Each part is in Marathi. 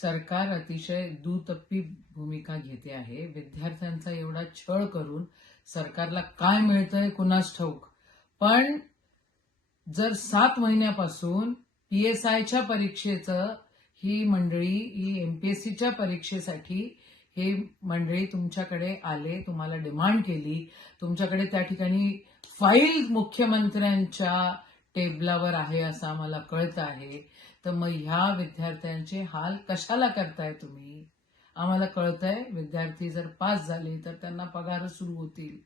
सरकार अतिशय दुटप्पी भूमिका घेते आहे. विद्यार्थ्यांचा एवढा छळ करून सरकारला काय मिळतंय कुणास ठाऊक. पण जर 7 महिन्यापासून पीएसआयच्या परीक्षेचं ही एमपीएससीच्या परीक्षेसाठी हे मंडळी तुमच्याकडे आले, तुम्हाला डिमांड केली, तुमच्याकडे त्या ठिकाणी फाईल मुख्यमंत्र्यांच्या टेबलावर आहे असं आम्हाला कळतं आहे, तर मग ह्या विद्यार्थ्यांचे हाल कशाला करताय तुम्ही? आम्हाला कळतंय विद्यार्थी जर पास झाले तर त्यांना पगार सुरू होतील.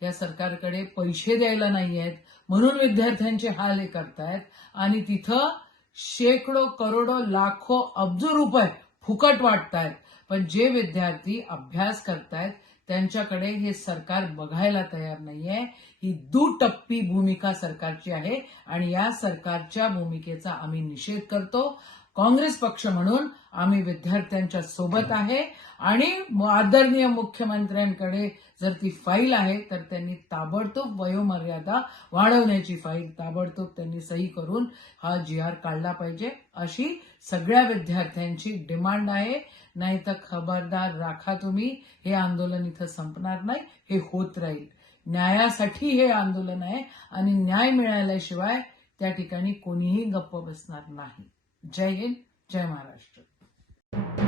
या सरकारकडे पैसे द्यायला नाहीयेत म्हणून विद्यार्थ्यांचे हाल हे करतायत आणि तिथं शेकडो, करोडो, लाखो, अब्ज रुपये फुकट वाटतायत. पण जे विद्यार्थी अभ्यास करतायत त्यांच्याकडे हे सरकार बघायला तयार नाहीये. ही दुटप्पी भूमिका सरकारची आहे आणि या सरकारच्या भूमिकेचा आम्ही निषेध करतो. काँग्रेस पक्ष म्हणून आम्ही विद्यार्थ्यांच्या सोबत आहे आणि आदरणीय मुख्यमंत्र्यांकडे जर ती फाईल आहे तर त्यांनी ताबडतोब वयोमर्यादा वाढवण्याची फाईल ताबडतोब त्यांनी सही करून हा GR काढला पाहिजे अशी सगळ्या विद्यार्थ्यांची डिमांड आहे. नाही तर खबरदार राखा तुम्ही, हे आंदोलन इथं संपणार नाही, हे होत राहील. न्यायासाठी हे आंदोलन आहे आणि न्याय मिळाल्याशिवाय त्या ठिकाणी कोणीही गप्प बसणार नाही. जय हिंद, जय महाराष्ट्र.